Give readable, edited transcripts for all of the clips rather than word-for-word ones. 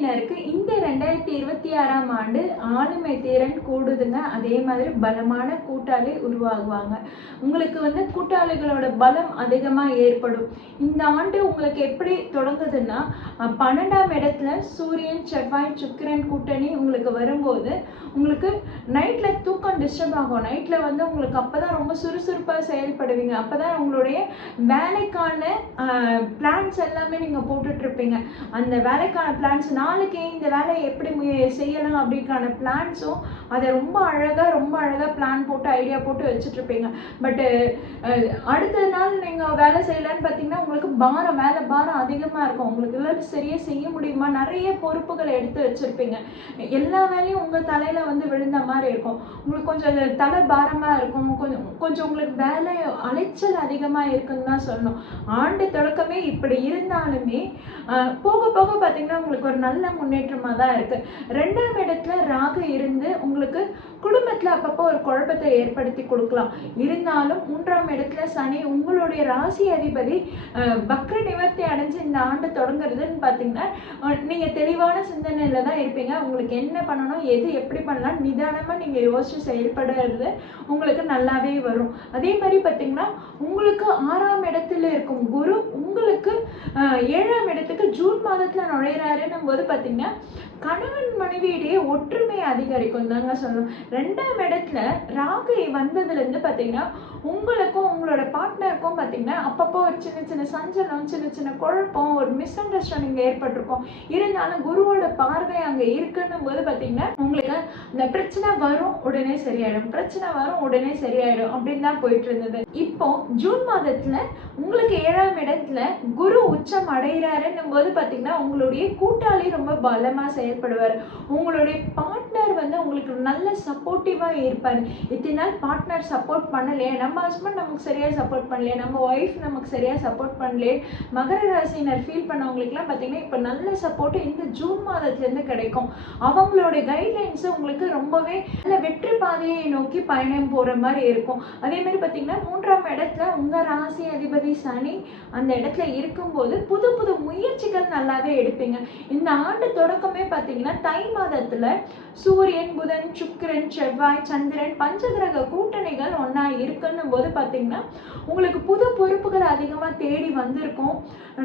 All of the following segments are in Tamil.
ராசியினருக்கு இந்த 2026ஆம் ஆண்டு ஆளுமை திறன் கூடுதுங்க. அதே மாதிரி பலமான கூட்டாளி உருவாகுவாங்க. உங்களுக்கு கூட்டாளிகளோட பலம் அதிகமாக ஏற்படும். இந்த ஆண்டு உங்களுக்கு எப்படி தொடங்குதுன்னா 12ஆம் இடத்துல சூரியன், செவ்வாய், சுக்கிரன் கூட்டணி உங்களுக்கு வரும்போது உங்களுக்கு நைட்டில் தூக்கம் டிஸ்டர்ப் ஆகும். நைட்டில் உங்களுக்கு அப்போ தான் ரொம்ப சுறுசுறுப்பாக செயல்படுவீங்க. அப்போ தான் உங்களுடைய வேலைக்கான பிளான்ஸ் எல்லாமே நீங்கள் போட்டுட்ருப்பீங்க. அந்த வேலைக்கான பிளான்ஸ் நாளைக்கு இந்த வேலையை எப்படி செய்யலாம் அப்படிக்கான பிளான்ஸும் அதை ரொம்ப அழகாக பிளான் போட்டு ஐடியா போட்டு வச்சுட்ருப்பீங்க. பட்டு அடுத்த நாள் நீங்கள் வேலை செய்யலான்னு பார்த்தீங்கன்னா உங்களுக்கு வேலை பாரம் அதிகமாக இருக்கும். உங்களுக்கு எல்லாம் சரியாக செய்ய முடியுமா, நிறைய பொறுப்புகளை எடுத்து வச்சுருப்பீங்க. எல்லா வேலையும் உங்கள் தலையில் விழுந்த மாதிரி இருக்கும். உங்களுக்கு கொஞ்சம் தலை பாரமாக இருக்கும். கொஞ்சம் உங்களுக்கு வேலை அலைச்சல் அதிகமாக இருக்குன்னு தான் சொல்லணும். ஆண்டு தொடக்கமே இப்படி இருந்தாலுமே போக போக பார்த்தீங்கன்னா உங்களுக்கு ஒரு நல்ல முன்னேற்றமாக தான் இருக்குது. 2ஆம் இடத்துல ராகு இருந்து உங்களுக்கு குடும்பத்தில் அப்பப்போ ஒரு குழப்பத்தை ஏற்படுத்தி கொடுக்கலாம். இருந்தாலும் 3ஆம் இடத்துல சனி உங்களுடைய ராசி அதிபதி வக்ர நிவர்த்தி அடைஞ்சு இந்த ஆண்டு தொடங்குறதுன்னு பார்த்தீங்கன்னா நீங்கள் தெளிவான சிந்தனையில் தான் இருப்பீங்க. உங்களுக்கு என்ன பண்ணணும், எது எப்படி பண்ணலாம் நிதானமாக நீங்கள் யோசிச்சு செயல்படுறது உங்களுக்கு நல்லாவே வரும். அதே மாதிரி பார்த்தீங்கன்னா உங்களுக்கு 6ஆம் இடத்துல இருக்கும் குரு உங்களுக்கு 7ஆம் இடத்துக்கு ஜூன் மாதத்தில் நுழையிறாருன்னும் போது பார்த்தீங்கன்னா கணவன் மனைவியிடையே ஒற்றுமை அதிகரிக்கும் தாங்க சொல்லணும். 2ஆம் இடத்துல ராகு வந்ததுலேருந்து பார்த்தீங்கன்னா உங்களுக்கும் உங்களோட பார்ட்னருக்கும் பார்த்தீங்கன்னா அப்பப்போ ஒரு சின்ன சஞ்சலம், சின்ன குழப்பம், ஒரு மிஸ் அண்டர்ஸ்டாண்டிங் ஏற்பட்டிருக்கும். இருந்தாலும் குருவோட பார்வை அங்கே இருக்குன்னும் போது பார்த்தீங்கன்னா உங்களுக்கு இந்த பிரச்சனை வரும் உடனே சரியாயிடும் அப்படின்னு தான் போயிட்டு இருந்தது. இப்போ ஜூன் மாதத்துல உங்களுக்கு 7ஆம் இடத்துல குரு உச்சம் அடைகிறாருன்னும் போது பார்த்தீங்கன்னா உங்களுடைய கூட்டாளி ரொம்ப பலமா செயல்படுவார். உங்களுடைய பார்ட்னர் உங்களுக்கு நல்ல சப்போர்ட்டிவாக இருப்பார். இத்தனை நாள் பார்ட்னர் சப்போர்ட் பண்ணலையே, நம்ம ஹஸ்பண்ட் நமக்கு சரியாக சப்போர்ட் பண்ணலையே, நம்ம ஒய்ஃப் நமக்கு சரியாக சப்போர்ட் பண்ணலையே, மகர ராசினர் ஃபீல் பண்ணவங்களுக்குலாம் பார்த்தீங்கன்னா இப்போ நல்ல சப்போர்ட் இந்த ஜூன் மாதத்துலேருந்து கிடைக்கும். அவங்களோட கைட்லைன்ஸு உங்களுக்கு ரொம்பவே நல்ல வெற்றி பாதையை நோக்கி பயணம் போகிற மாதிரி இருக்கும். அதே மாதிரி பார்த்தீங்கன்னா 3ஆம் இடத்துல உங்கள் ராசி அதிபதி சனி அந்த இடத்துல இருக்கும்போது புது முயற்சிகள் நல்லாவே எடுப்பீங்க. இந்த ஆண்டு தொடக்கமே பார்த்தீங்கன்னா தை மாதத்துல சூரியன், புதன், சுக்கிரன், செவ்வாய், சந்திரன் பஞ்சகிரக கூட்டணிகள் ஒன்னா இருக்குன்னும் போது பார்த்தீங்கன்னா உங்களுக்கு புது பொறுப்புகள் அதிகமாக தேடி வந்திருக்கும்.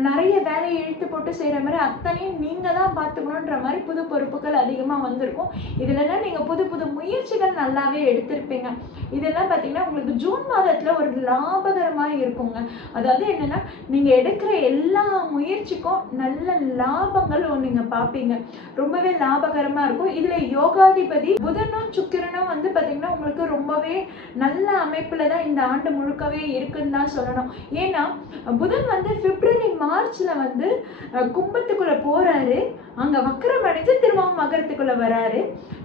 நிறைய வேலையை இழுத்து போட்டு செய்கிற மாதிரி அத்தனையும் நீங்கள் தான் பார்த்துக்கணுன்ற மாதிரி புது பொறுப்புகள் அதிகமாக வந்திருக்கும். இதுலலாம் நீங்கள் புது முயற்சிகள் நல்லாவே எடுத்திருப்பீங்க. இதெல்லாம் பார்த்தீங்கன்னா உங்களுக்கு ஜூன் மாதத்தில் ஒரு லாபகரமாக இருக்குங்க. அதாவது என்னென்னா நீங்கள் எடுக்கிற எல்லா முயற்சிக்கும் நல்ல லாபங்கள் நீங்கள் பார்ப்பீங்க. ரொம்பவே லாபகரமாக இருக்கும். இதில் யோகாதிபதி புதனும் சுக்கிரனும் பார்த்தீங்கன்னா உங்களுக்கு ரொம்பவே நல்ல அமைப்பில் தான் இந்த ஆண்டு முழுக்கவே இருக்குன்னு தான் சொல்லணும். ஏன்னா புதன் பிப்ரவரி மார்ச்ல கும்பத்துக்குள்ள போறாரு, அங்க வக்ரம் அடைஞ்சு திரும்பவும் மகரத்துக்குள்ள வராரு,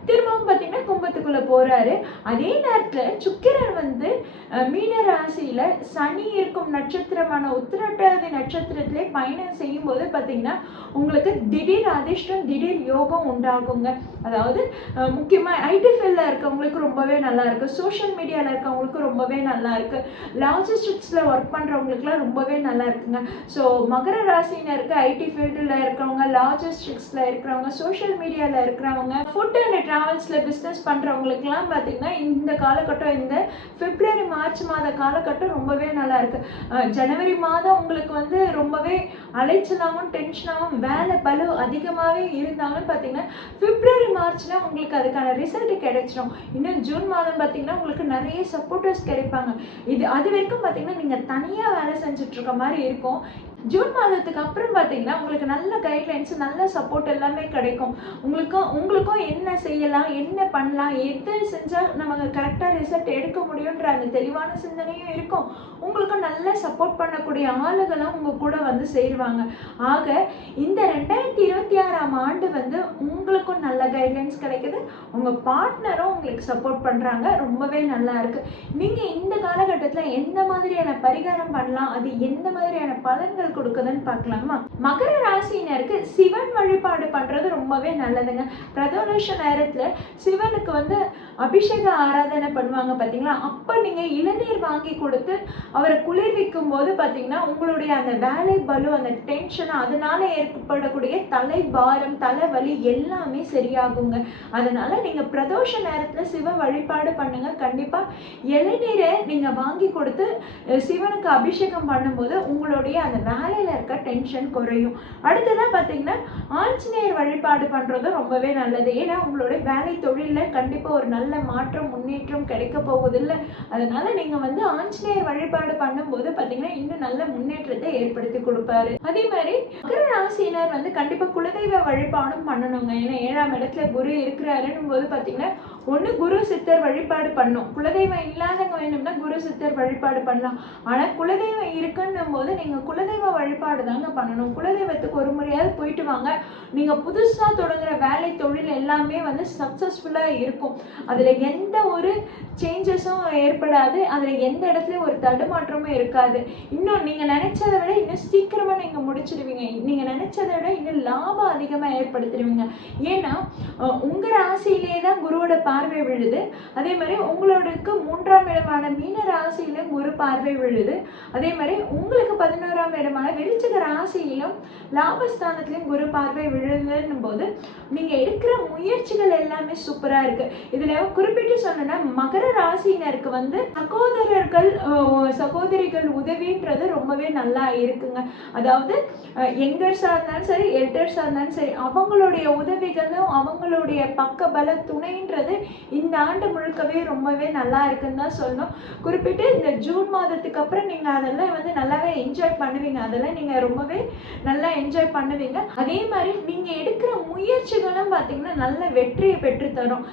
திரும்பவும் பார்த்தீங்கன்னா கும்பத்துக்குள்ள போறாரு. அதே நேரத்தில் சுக்கிரன் மீன ராசியில சனி இருக்கும் நட்சத்திரமான உத்திரட்டாதி நட்சத்திரத்திலே பயணம் செய்யும் போது பார்த்தீங்கன்னா உங்களுக்கு திடீர் அதிர்ஷ்டம், திடீர் யோகம் உண்டாகுங்க. அதாவது முக்கியமா ஐடி ஃபீல்ட்ல இருக்கவங்களுக்கு ரொம்பவே நல்லா இருக்கு, சோஷியல் மீடியால இருக்கவங்களுக்கு ரொம்பவே நல்லா இருக்கு, லாஜிஸ்டிக்ஸ்ல ஒர்க் பண்றவங்களுக்குலாம் ரொம்பவே நல்லா இருக்குங்க. ஸோ மகர ராசினருக்கு ஐடி ஃபீல்டில் இருக்கிறவங்க, லாஜிஸ்டிக்ஸ்ல இருக்கிறவங்க, சோஷியல் மீடியால இருக்கிறவங்க, ஃபுட் அண்ட் டிராவல்ஸ்ல பிஸ்னஸ் பண்றவங்களுக்குலாம் பார்த்தீங்கன்னா இந்த காலகட்டம், இந்த பிப்ரவரி மார்ச் மாத காலகட்டம் ரொம்பவே நல்லா இருக்கு. ஜனவரி மாதம் உங்களுக்கு ரொம்பவே அலைச்சலாகவும் டென்ஷனாகவும் வேலை பளு அதிகமாகவே இருந்தாலும் பார்த்தீங்கன்னா பிப்ரவரி மார்ச்ல உங்களுக்கு அதுக்கான ரிசல்ட் கிடைச்சிடும். இன்னும் ஜூன் மாதம் பார்த்தீங்கன்னா உங்களுக்கு நிறைய சப்போர்ட்டர்ஸ் கிடைப்பாங்க. அது வரைக்கும் பார்த்தீங்கன்னா நீங்கள் தனியாக வேலை செஞ்சுட்டு இருக்க மாதிரி இருக்கும். ஜூன் மாதத்துக்கு அப்புறம் பார்த்தீங்கன்னா உங்களுக்கு நல்ல கைட்லைன்ஸ், நல்ல சப்போர்ட் எல்லாமே கிடைக்கும். உங்களுக்கும் என்ன செய்யலாம், என்ன பண்ணலாம், எது செஞ்சால் நமக்கு கரெக்டாக ரிசல்ட் எடுக்க முடியுன்ற அந்த தெளிவான சிந்தனையும் இருக்கும். உங்களுக்கும் நல்ல சப்போர்ட் பண்ணக்கூடிய ஆளுகளும் உங்கள் கூட சேருவாங்க. ஆக இந்த 2026ஆம் ஆண்டு உங்களுக்கும் நல்ல கைட்லைன்ஸ் கிடைக்குது, உங்கள் பார்ட்னரும் உங்களுக்கு சப்போர்ட் பண்ணுறாங்க. ரொம்பவே நல்லா இருக்கு. நீங்கள் இந்த காலகட்டத்தில் எந்த மாதிரியான பரிகாரம் பண்ணலாம், அது எந்த மாதிரியான பலன்கள் கொடுக்குதுன்னு பார்க்கலாமா? மகர ராசியினருக்கு சிவன் வழிபாடு பண்றது ரொம்பவே நல்லதுங்க. பிரதோஷ நேரத்துல சிவனுக்கு அபிஷேக ஆராதனை பண்ணுவாங்க பார்த்தீங்களா, அப்போ நீங்க இளநீர் வாங்கி கொடுத்து அவரை குளிர்விக்கும் போது பார்த்தீங்கன்னா உங்களுடைய அந்த வேலை பலு, அந்த டென்ஷன், அதனால ஏற்படக்கூடிய தலை பாரம், தலைவலி எல்லாமே சரியாகுங்க. அதனால நீங்க பிரதோஷ நேரத்துல சிவ வழிபாடு பண்ணுங்க. கண்டிப்பா இளநீரை நீங்க வாங்கி கொடுத்து சிவனுக்கு அபிஷேகம் பண்ணும்போது உங்களுடைய அந்த வேலையில இருக்க டென்ஷன் குறையும். அடுத்ததா பாத்தீங்கன்னா ஆஞ்சநேயர் வழிபாடு பண்றது ரொம்பவே நல்லது. ஏன்னா உங்களுடைய வேலை தொழில கண்டிப்பா ஒரு நல்ல மாற்றம் முன்னேற்றம் கிடைக்க போவதில்லை. அதனால நீங்க வந்து ஆஞ்சநேயர் வழிபாடு பண்ணும்போது பாத்தீங்கன்னா இன்னும் நல்ல முன்னேற்றத்தை ஏற்படுத்தி கொடுப்பாரு. அதே மாதிரி மகர ராசியினர் வந்து கண்டிப்பா குலதெய்வ வழிபாடும் பண்ணணுங்க. ஏன்னா 7ஆம் இடத்துல குரு இருக்கிறாருன்னு போது பாத்தீங்கன்னா ஒண்ணு குரு சித்தர் வழிபாடு பண்ணும். குலதெய்வம் இல்லாதவங்க வேணும்னா குரு சித்தர் வழிபாடு பண்ணலாம். ஆனா குலதெய்வம் இருக்குன்னும் போது நீங்க குலதெய்வ வழிபாடு தாங்க பண்ணணும். குலதெய்வத்துக்கு ஒரு முறையாவது போயிட்டு வாங்க. நீங்க புதுசா தொடங்குற வேலை தொழில் எல்லாமே வந்து சக்சஸ்ஃபுல்லா இருக்கும். அதுல எந்த ஒரு சேஞ்சஸும் ஏற்படாது. அதுல எந்த இடத்துலயும் ஒரு தடுமாற்றமும் இருக்காது. இன்னும் நீங்க நினைச்சதை விட இன்னும் சீக்கிரமா நீங்க முடிச்சிடுவீங்க. நீங்க நினைச்சதை விட இன்னும் லாபம் அதிகமா ஏற்படுத்திடுவீங்க. ஏன்னா உங்க ராசியிலே தான் குருவோட பார்வை விழுது. அதே மாதிரி உங்களோடக்கு 3ஆம் இடமான மீன ராசியில குரு பார்வை விழுது. அதே மாதிரி உங்களுக்கு 11ஆம் இடமான விருச்சிக ராசியிலும் லாபஸ்தானத்திலும் குரு பார்வை விழுதுன்னும் போது நீங்க எடுக்கிற முயற்சிகள் எல்லாமே சூப்பரா இருக்கு. இதுல குறிப்பிட்டு சொன்னா மகர ராசியினருக்கு வந்து சகோதரிகள் உதவின்றது ரொம்பவே நல்லா இருக்குங்க. அதாவது யங்கர்ஸா இருந்தாலும் சரி எல்டர்ஸா இருந்தாலும் சரி அவங்களுடைய உதவிகளும் அவங்களுடைய பக்க பல துணைன்றது இந்த ஆண்டு முழுக்கவே ரொம்பவே நல்லா இருக்குன்னு தான் சொல்லணும். குறிப்பிட்டு இந்த ஜூன் மாதத்துக்கு அப்புறம் நீங்க அதெல்லாம் வந்து நல்லாவே என்ஜாய் பண்ணுவீங்க. அதெல்லாம் நீங்க ரொம்பவே நல்லா என்ஜாய் பண்ணுவீங்க. அதே மாதிரி நீங்க எடுக்கிற முயற்சிகளும் பாத்தீங்கன்னா நல்ல வெற்றியை பெற்று தரும்.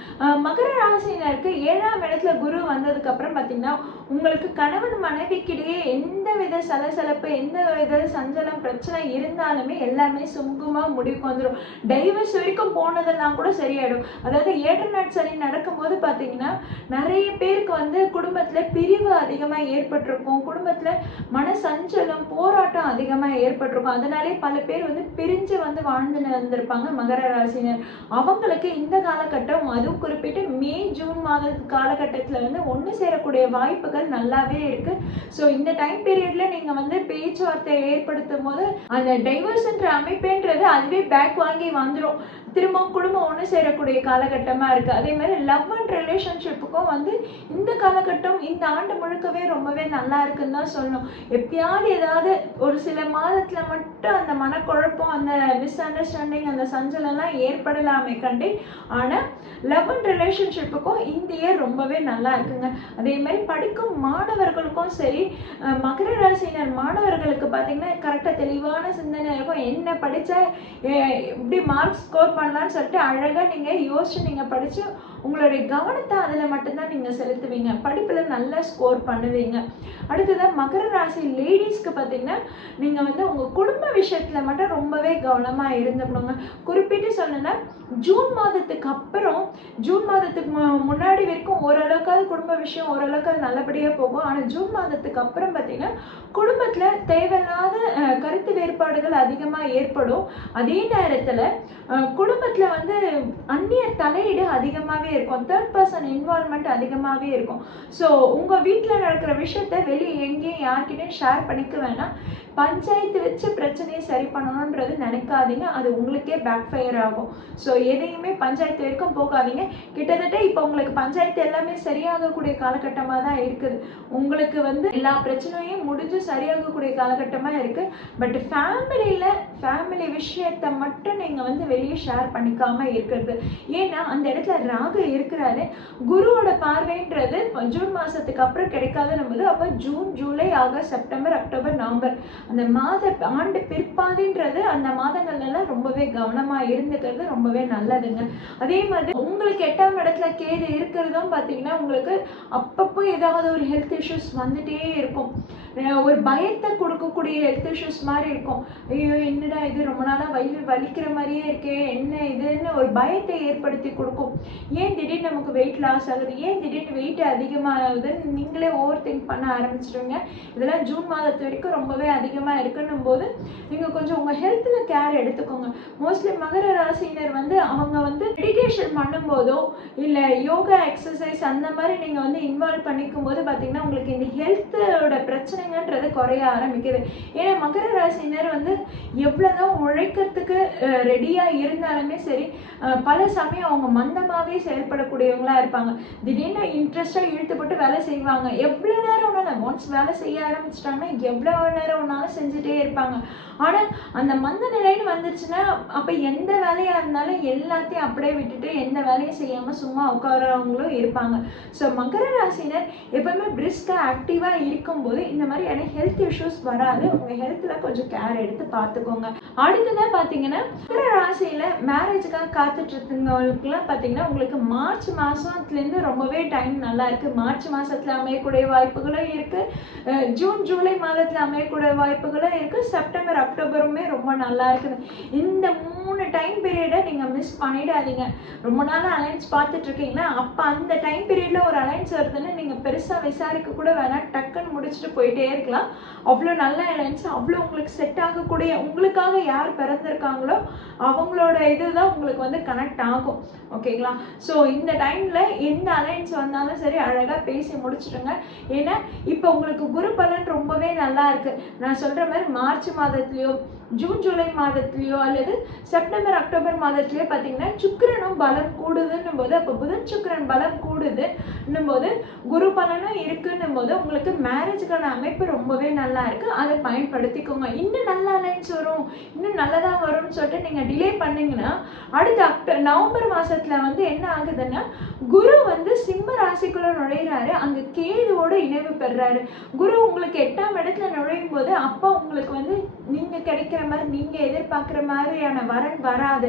மகர ராசியினருக்கு 7ஆம் இடத்துல குரு வந்ததுக்கு அப்புறம் பாத்தீங்கன்னா உங்களுக்கு கணவன் மனைவிக்கிடையே எந்த வித சலசலப்பு எந்த வித சஞ்சலம் பிரச்சனை இருந்தாலுமே எல்லாமே சுமூகமா முடிவுக்கு வந்துடும். டைவர்ஸ் வரைக்கும் போனதெல்லாம் கூட சரியாயிடும். அதாவது 7 நாட் சரி நடக்கும்போது பாத்தீங்கன்னா நிறைய பேருக்கு வந்து குடும்பத்துல பிரிவு அதிகமா ஏற்பட்டிருக்கும். குடும்பத்துல மன சஞ்சலம் போராட்டம் அதிகமா ஏற்பட்டிருக்கும். அதனாலே பல பேர் வந்து பிரிஞ்சு வந்து வாழ்ந்து இருந்திருப்பாங்க மகர ராசினர். அவங்களுக்கு இந்த காலகட்டம் அதுவும் குறிப்பிட்டு மே ஜூன் மாத காலகட்டத்துல வந்து ஒண்ணு சேரக்கூடிய வாய்ப்புகள் நல்லாவே இருக்கு. ஸோ இந்த டைம் பீரியட்ல நீங்க வந்து பேச்சுவார்த்தை ஏற்படுத்தும் போது அந்த டைவர்ஸ்ன்ற அமைப்புன்றது அதுவே பேக் வாங்கி வந்துடும். திரும்பவும் குடும்பம் ஒன்று சேரக்கூடிய காலகட்டமா இருக்கு. அதே மாதிரி லவ் அண்ட் ரிலேஷன்ஷிப்புக்கும் வந்து இந்த காலகட்டம் இந்த ஆண்டு முழுக்கவே ரொம்பவே நல்லா இருக்குன்னு தான் சொல்லணும். எப்பயாவது ஏதாவது ஒரு சில மாதத்துல மட்டும் அந்த மனக்குழப்பம் அந்த மிஸ் அண்டர்ஸ்டாண்டிங் அந்த சஞ்சலம்லாம் ஏற்படலாமே கண்டி. ஆனா லவ் அண்ட் ரிலேஷன்ஷிப்புக்கும் இந்த இயர் ரொம்பவே நல்லா இருக்குங்க. அதே மாதிரி படிக்கும் மாணவர்களுக்கும் சரி மகர ராசினர் மாணவர்களுக்கு பார்த்தீங்கன்னா கரெக்டாக தெளிவான சிந்தனை இருக்கும். என்ன படித்தா இப்படி மார்க் ஸ்கோர் பண்ணலான்னு சொல்லிட்டு அழகாக நீங்கள் யோசிச்சு நீங்கள் படித்து உங்களுடைய கவனத்தை அதில் மட்டும்தான் நீங்கள் செலுத்துவீங்க. படிப்பில் நல்லா ஸ்கோர் பண்ணுவீங்க. அடுத்ததான் மகர ராசி லேடிஸ்க்கு பார்த்தீங்கன்னா நீங்கள் வந்து உங்கள் குடும்ப விஷயத்தில் மட்டும் ரொம்பவே கவனமாக இருந்துக்கணுங்க. குறிப்பிட்டு சொன்னேன்னா ஜூன் மாதத்துக்கு அப்புறம் ஜூன் மாதத்துக்கு முன்னாடி வரைக்கும் ஓரளவுக்காவது குடும்ப விஷயம் ஓரளவுக்கு நல்லபடியாக போகும். ஆனால் ஜூன் மாதத்துக்கு அப்புறம் பார்த்தீங்கன்னா குடும்பத்தில் தேவையில்லாத கருத்து வேறுபாடுகள் அதிகமாக ஏற்படும். அதே நேரத்தில் குடும்பத்தில் வந்து அந்நிய தலையீடு அதிகமாகவே இருக்கும். தேர்ட் பர்சன் இன்வால்மெண்ட் அதிகமாகவே இருக்கும். ஸோ உங்கள் வீட்டில் நடக்கிற விஷயத்த வெளியே எங்கேயும் யார்கிட்டையும் ஷேர் பண்ணிக்க வேணாம். பஞ்சாயத்து வச்சு பிரச்சனையை சரி பண்ணணுன்றது நினைக்காதீங்க. அது உங்களுக்கே பேக் ஃபயர் ஆகும். ஸோ எதையுமே பஞ்சாயத்து வரைக்கும் போகாதீங்க. கிட்டத்தட்ட இப்போ உங்களுக்கு பஞ்சாயத்து எல்லாமே சரியாகக்கூடிய காலகட்டமாக தான் இருக்குது. உங்களுக்கு வந்து எல்லா பிரச்சனையும் முடிஞ்சு சரியாகக்கூடிய காலகட்டமாக இருக்குது. பட் ஃபேமிலி விஷயத்தை மட்டும் நீங்கள் வந்து வெளியே ஷேர் பண்ணிக்காமல் இருக்கிறது. ஏன்னா அந்த இடத்துல ராகு இருக்கிறாரு. குருவோட பார்வைன்றது ஜூன் மாதத்துக்கு அப்புறம் கிடைக்காதுன்னும் போது அப்போ June July August September October November அந்த ஆண்டு பிற்பாதுன்றது அந்த மாதங்கள்லாம் ரொம்பவே கவனமாக இருந்துக்கிறது ரொம்பவே நல்லதுங்க. அதே மாதிரி உங்களுக்கு 8ஆம் இடத்துல கேது இருக்கிறதும் பார்த்தீங்கன்னா உங்களுக்கு அப்பப்போ ஏதாவது ஒரு ஹெல்த் இஷ்யூஸ் வந்துட்டே இருக்கும். ஒரு பயத்தை கொடுக்கக்கூடிய ஹெல்த் இஷ்யூஸ் மாதிரி இருக்கும். ஐயோ என்னடா இது ரொம்ப நாளாக வயிறு வலிக்கிற மாதிரியே இருக்கே என்ன இதுன்னு ஒரு பயத்தை ஏற்படுத்தி கொடுக்கும். ஏன் திடீர்னு நமக்கு வெயிட் லாஸ் ஆகுது, ஏன் திடீர்னு வெயிட் அதிகமாகுதுன்னு நீங்களே ஓவர் திங்க் பண்ண ஆரம்பிச்சிடுவீங்க. இதெல்லாம் ஜூன் மாதத்து வரைக்கும் ரொம்பவே அதிகமாக இருக்குன்னும் போது நீங்கள் கொஞ்சம் உங்கள் ஹெல்த்தில் கேர் எடுத்துக்கோங்க. மோஸ்ட்லி மகர ராசியினர் வந்து அவங்க வந்து மெடிடேஷன் பண்ணும்போதோ இல்லை யோகா எக்ஸசைஸ் அந்த மாதிரி நீங்கள் வந்து இன்வால்வ் பண்ணிக்கும் போது பார்த்தீங்கன்னா உங்களுக்கு இந்த ஹெல்த்தோட பிரச்சனைங்கன்றது குறைய ஆரம்பிக்குது. ஏன்னா மகர ராசியினர் வந்து எவ்வளோதான் உழைக்கிறதுக்கு ரெடியாக இருந்தாலுமே சரி, பல சமயம் அவங்க மந்தமாகவே செயல்படக்கூடியவங்களா இருப்பாங்க. திடீர்னு இன்ட்ரெஸ்டாக இழுத்துப்பட்டு வேலை செய்வாங்க. எவ்வளோ நேரம் ஒன்றாலும் ஒன்ஸ் வேலை செய்ய ஆரம்பிச்சிட்டாங்கன்னா எவ்வளோ நேரம் ஒன்றாலும் செஞ்சுட்டே இருப்பாங்க. ஆனால் அந்த மந்த நிலைன்னு வந்துருச்சுன்னா அப்போ எந்த வேலையாக இருந்தாலும் எல்லாத்தையும் அப்படியே விட்டுட்டு எந்த வேலையும் செய்யாமல் சும்மா உட்காரவங்களும் இருப்பாங்க. ஸோ மகர ராசினர் எப்பவுமே பிரிஸ்காக ஆக்டிவாக இருக்கும்போது இந்த மாதிரியான ஹெல்த் இஷ்யூஸ் வராது. உங்கள் ஹெல்த்தில் கொஞ்சம் கேர் எடுத்து பார்த்துக்கோங்க. அடுத்ததான் பார்த்தீங்கன்னா மகர ராசியில் மேரேஜுக்காக காத்துட்டு இருக்கவங்களுக்குலாம் பார்த்தீங்கன்னா உங்களுக்கு மார்ச் மாதத்துலேருந்து ரொம்பவே டைம் நல்லா இருக்குது. மார்ச் மாதத்தில் அமையக்கூடிய வாய்ப்புகளும் இருக்குது, ஜூன் ஜூலை மாதத்தில் அமையக்கூடிய வாய்ப்புகளும் இருக்குது, செப்டம்பர் அக்டோபருமே ரொம்ப நல்லா இருக்குது. இந்த 3 டைம் பீரியடை நீங்கள் மிஸ் பண்ணிடாதீங்க. ரொம்ப நாள் அலைன்ஸ் பார்த்துட்டு இருக்கீங்கன்னா அப்போ அந்த டைம் பீரியடில் ஒரு அலைன்ஸ் வருதுன்னு நீங்கள் பெருசாக விசாரிக்க கூட வேணாம், டக்குன்னு முடிச்சுட்டு போயிட்டே இருக்கலாம். அவ்வளோ நல்ல அலைன்ஸ், அவ்வளோ உங்களுக்கு செட் ஆகக்கூடிய, உங்களுக்காக யார் பிறந்திருக்காங்களோ அவங்களோட இதுதான் உங்களுக்கு வந்து கனெக்ட் ஆகும். ஓகேங்களா? ஸோ இந்த டைமில் எந்த அலைன்ஸ் வந்தாலும் சரி அழகாக பேசி முடிச்சுடுங்க. ஏன்னா இப்போ உங்களுக்கு குரு பலன் ரொம்பவே நல்லா இருக்குது. நான் சொல்கிற மாதிரி மார்ச் மாதத்துலேயோ ஜூன் ஜூலை மாதத்துலேயோ அல்லது செப்டம்பர் அக்டோபர் மாதத்துலேயோ பார்த்தீங்கன்னா சுக்கிரனும் பலம் கூடுதுன்னும் போது, அப்போ புதன் சுக்கிரன் பலம் கூடுதுன்னும் போது குரு பலனும் இருக்குன்னும் போது உங்களுக்கு மேரேஜுக்கான அமைப்பு ரொம்பவே நல்லா இருக்குது. அதை பயன்படுத்திக்கோங்க. இன்னும் நல்ல அலைன்ஸ் வரும், இன்னும் நல்லதாக வரும்னு சொல்லிட்டு நீங்கள் டிலே பண்ணிங்கன்னா அடுத்த நவம்பர் மாதத்தில் வந்து என்ன ஆகுதுன்னா குரு வந்து சிம்ம ராசிக்குள்ளே நுழையிறாரு. அங்கே கேதுவோட இணைவு பெறுறாரு. குரு உங்களுக்கு 8ஆம் இடத்துல நுழையும் போது அப்போ உங்களுக்கு வந்து நீங்கள் கிடைக்கிற மாதிரி நீங்கள் எதிர்பார்க்குற மாதிரியான வரன் வராது.